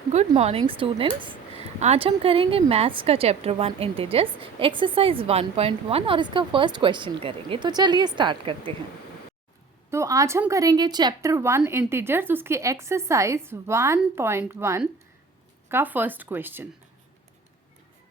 Good morning students. आज हम करेंगे मैथ्स का चैप्टर 1 इंटीजर्स एक्सरसाइज 1.1 और इसका फर्स्ट क्वेश्चन करेंगे। तो चलिए स्टार्ट करते हैं। तो आज हम करेंगे चैप्टर 1 इंटीजर्स, उसकी एक्सरसाइज 1.1 का फर्स्ट क्वेश्चन।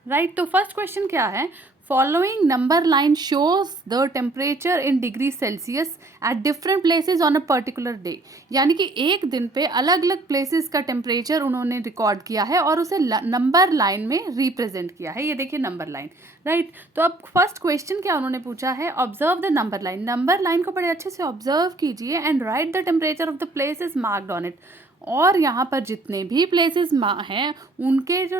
राइट, तो फर्स्ट क्वेश्चन क्या है? Following number line shows the temperature in degree Celsius at different places on a particular day. यानी कि एक दिन पे अलग अलग प्लेसेस का टेम्परेचर उन्होंने रिकॉर्ड किया है और उसे नंबर लाइन में रिप्रेजेंट किया है। ये देखिए नंबर लाइन। राइट, तो अब फर्स्ट क्वेश्चन क्या उन्होंने पूछा है? Observe the number line. Number line को बड़े अच्छे से ऑब्जर्व कीजिए and right the temperature of the places marked on it. और यहाँ पर जितने भी प्लेसेस हैं उनके जो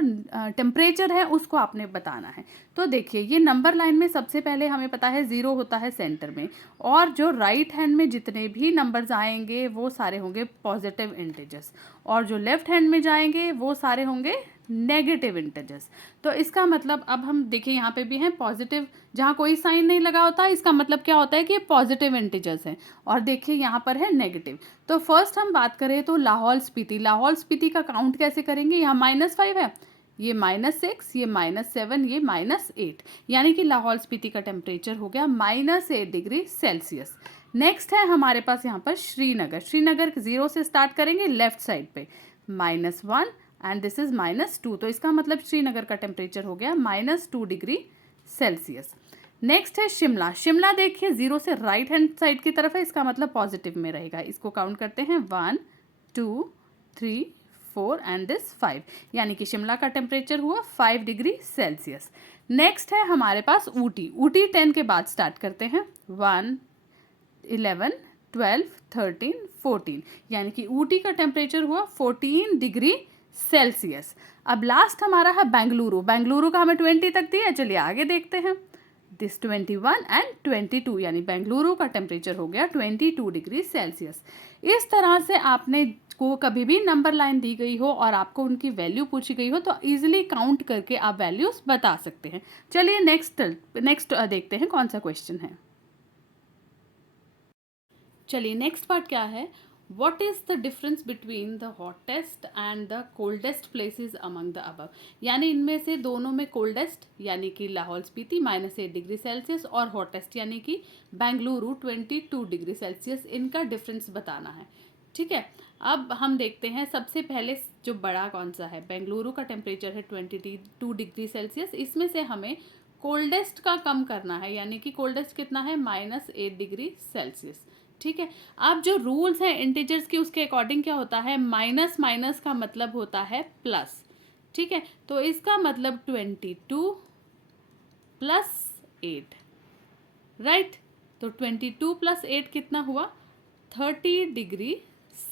टेम्परेचर है उसको आपने बताना है। तो देखिए ये नंबर लाइन में सबसे पहले हमें पता है 0 होता है सेंटर में, और जो राइट हैंड में जितने भी नंबर्स आएंगे वो सारे होंगे पॉजिटिव इंटीजर्स, और जो लेफ्ट हैंड में जाएंगे वो सारे होंगे नेगेटिव इंटीजर्स। तो इसका मतलब अब हम देखिए यहाँ पे भी हैं पॉजिटिव, जहाँ कोई साइन नहीं लगा होता इसका मतलब क्या होता है कि ये पॉजिटिव इंटीजर्स हैं, और देखिए यहाँ पर है नेगेटिव। तो फर्स्ट हम बात करें तो लाहौल स्पीति, लाहौल स्पीति का काउंट कैसे करेंगे? यहाँ -5 है, ये -6, ये -7, ये -8, यानी कि लाहौल स्पीति का टेम्परेचर हो गया -8 डिग्री सेल्सियस। नेक्स्ट है हमारे पास यहाँ पर श्रीनगर। श्रीनगर 0 से स्टार्ट करेंगे लेफ्ट साइड पे, -1 एंड दिस इज -2, तो इसका मतलब श्रीनगर का टेम्परेचर हो गया -2 डिग्री सेल्सियस। नेक्स्ट है शिमला। शिमला देखिए 0 से राइट हैंड साइड की तरफ है, इसका मतलब पॉजिटिव में रहेगा। इसको काउंट करते हैं 1 2 3 4 एंड दिस 5, यानी कि शिमला का टेम्परेचर हुआ 5 डिग्री सेल्सियस। नेक्स्ट है हमारे पास ऊटी। ऊटी 10 के बाद स्टार्ट करते हैं, 1 11 12 13 14, यानी कि ऊटी का टेम्परेचर हुआ 14 डिग्री सेल्सियस। अब लास्ट हमारा है बेंगलुरु। बेंगलुरु का हमें 20 तक दिया, चलिए आगे देखते हैं। दिस 21 एंड 22, यानी बेंगलुरु का टेम्परेचर हो गया 22 डिग्री सेल्सियस। इस तरह से आपने को कभी भी नंबर लाइन दी गई हो और आपको उनकी वैल्यू पूछी गई हो तो इजीली काउंट करके आप वैल्यूज बता सकते हैं। चलिए नेक्स्ट देखते हैं कौन सा क्वेश्चन है। चलिए नेक्स्ट पार्ट क्या है? What is the difference between the hottest and the coldest places among the above. यानी इनमें से दोनों में कोल्डेस्ट यानी कि लाहौल स्पीति -8 डिग्री सेल्सियस और हॉटेस्ट यानी कि बेंगलुरु 22 डिग्री सेल्सियस, इनका डिफरेंस बताना है। ठीक है, अब हम देखते हैं सबसे पहले जो बड़ा कौन सा है। बेंगलुरु का टेम्परेचर है 22 डिग्री सेल्सियस, इसमें से हमें कोल्डेस्ट का कम करना है, यानी कि कोल्डेस्ट कितना है? -8 डिग्री सेल्सियस। ठीक है, अब जो रूल्स हैं इंटीजर्स के उसके अकॉर्डिंग क्या होता है? माइनस माइनस का मतलब होता है प्लस। ठीक है, तो इसका मतलब 22 + 8, राइट। तो 22 + 8 कितना हुआ? 30 डिग्री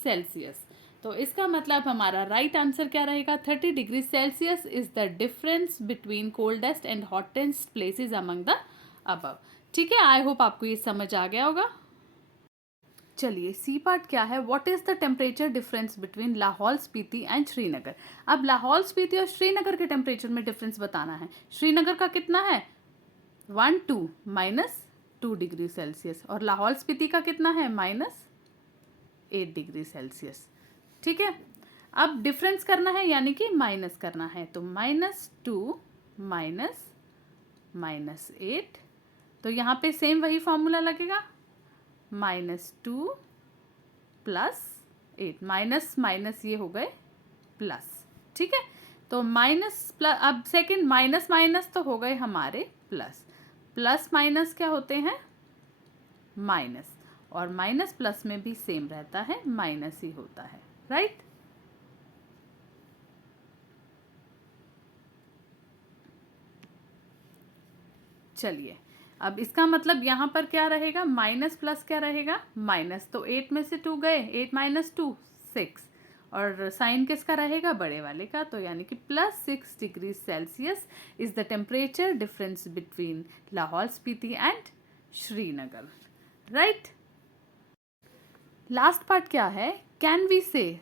सेल्सियस। तो इसका मतलब हमारा राइट आंसर क्या रहेगा? 30 degree Celsius is the difference between coldest and hottest places among the above. ठीक है, आई होप आपको ये समझ आ गया होगा। चलिए सी पार्ट क्या है? What is the temperature difference between Lahaul Spiti and Srinagar. अब लाहौल स्पीति और श्रीनगर के टेम्परेचर में डिफरेंस बताना है। श्रीनगर का कितना है? 1 2 -2 डिग्री सेल्सियस, और लाहौल स्पीति का कितना है? -8 डिग्री सेल्सियस। ठीक है, अब डिफरेंस करना है यानी कि माइनस करना है, तो -2 -8, तो यहाँ पे सेम वही फॉर्मूला लगेगा, -2 + 8, माइनस माइनस ये हो गए प्लस। ठीक है, तो माइनस प्लस, अब सेकंड माइनस माइनस तो हो गए हमारे प्लस, प्लस माइनस क्या होते हैं? माइनस, और माइनस प्लस में भी सेम रहता है, माइनस ही होता है, राइट। चलिए अब इसका मतलब यहाँ पर क्या रहेगा? माइनस प्लस क्या रहेगा? माइनस, तो 8 में से 2 गए, 8 - 2 6, और साइन किसका रहेगा? बड़े वाले का, तो यानी कि +6 degree Celsius is the temperature difference between Lahaul Spiti and Srinagar, right. Last part क्या है? Can we say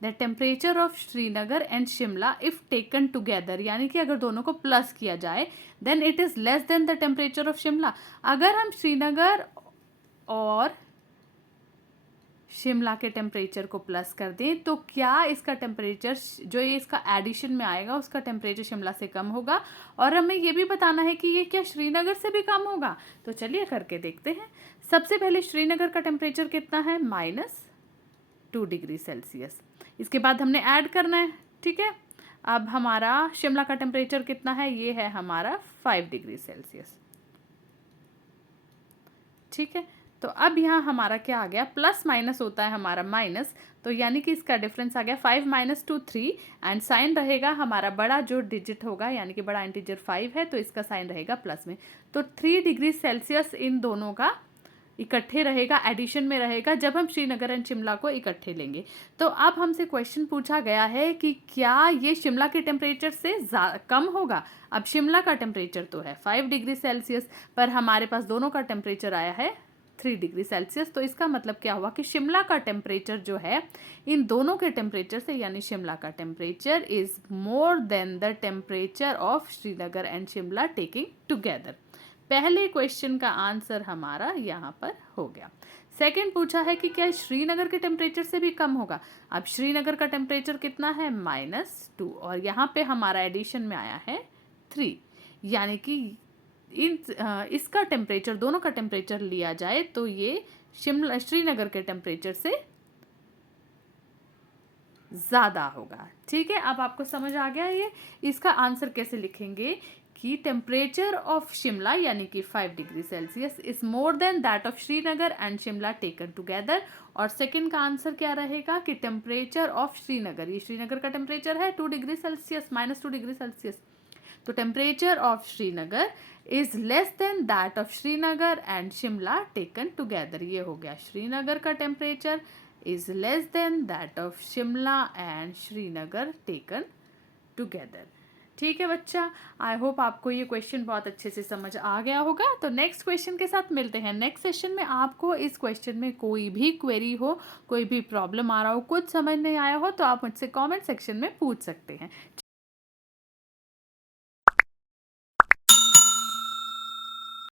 the temperature of Srinagar and Shimla if taken together, यानी कि अगर दोनों को प्लस किया जाए then it is less than the temperature of Shimla. अगर हम श्रीनगर और शिमला के टेम्परेचर को प्लस कर दें तो क्या इसका टेम्परेचर जो ये इसका एडिशन में आएगा उसका टेम्परेचर शिमला से कम होगा, और हमें ये भी बताना है कि ये क्या श्रीनगर से भी कम होगा। तो चलिए करके देखते हैं। सबसे पहले श्रीनगर का टेम्परेचर कितना है, -2 डिग्री सेल्सियस। इसके बाद हमने ऐड करना है, ठीक है। अब हमारा शिमला का टेम्परेचर कितना है, ये है हमारा 5 डिग्री सेल्सियस, ठीक है। तो अब यहाँ हमारा क्या आ गया, प्लस माइनस होता है हमारा माइनस, तो यानी कि इसका डिफरेंस आ गया 5 - 2 3, एंड साइन रहेगा हमारा बड़ा जो डिजिट होगा यानी कि बड़ा इंटीजर 5 है तो इसका साइन रहेगा प्लस में। तो 3 डिग्री सेल्सियस इन दोनों का इकट्ठे रहेगा, एडिशन में रहेगा जब हम श्रीनगर एंड शिमला को इकट्ठे लेंगे। तो अब हमसे क्वेश्चन पूछा गया है कि क्या ये शिमला के टेम्परेचर से कम होगा। अब शिमला का टेम्परेचर तो है 5 डिग्री सेल्सियस, पर हमारे पास दोनों का टेम्परेचर आया है 3 डिग्री सेल्सियस। तो इसका मतलब क्या हुआ कि शिमला का टेम्परेचर जो है इन दोनों के टेम्परेचर से, यानी शिमला का temperature is more than the temperature of Srinagar and Shimla taking together. पहले क्वेश्चन का आंसर हमारा यहाँ पर हो गया। सेकंड पूछा है कि क्या श्रीनगर के टेम्परेचर से भी कम होगा। अब श्रीनगर का टेम्परेचर कितना है, -2, और यहाँ पे हमारा एडिशन में आया है 3, यानी कि इसका टेम्परेचर, दोनों का टेम्परेचर लिया जाए तो ये श्रीनगर के टेम्परेचर से ज़्यादा होगा, ठीक है। अब आपको समझ आ गया ये इसका आंसर कैसे लिखेंगे कि टेम्परेचर ऑफ शिमला यानी कि 5 degree Celsius is more than that of Srinagar and Shimla taken together. और सेकंड का आंसर क्या रहेगा कि टेम्परेचर ऑफ श्रीनगर, ये श्रीनगर का टेम्परेचर है 2 डिग्री सेल्सियस, -2 डिग्री सेल्सियस, तो temperature of Srinagar is less than that of Srinagar and Shimla taken together. ये हो गया श्रीनगर का temperature is less than that of Shimla and Srinagar taken together, ठीक है बच्चा। आई होप आपको ये क्वेश्चन बहुत अच्छे से समझ आ गया होगा। तो नेक्स्ट क्वेश्चन के साथ मिलते हैं नेक्स्ट सेशन में। आपको इस क्वेश्चन में कोई भी क्वेरी हो, कोई भी प्रॉब्लम आ रहा हो, कुछ समझ नहीं आया हो तो आप मुझसे कमेंट सेक्शन में पूछ सकते हैं।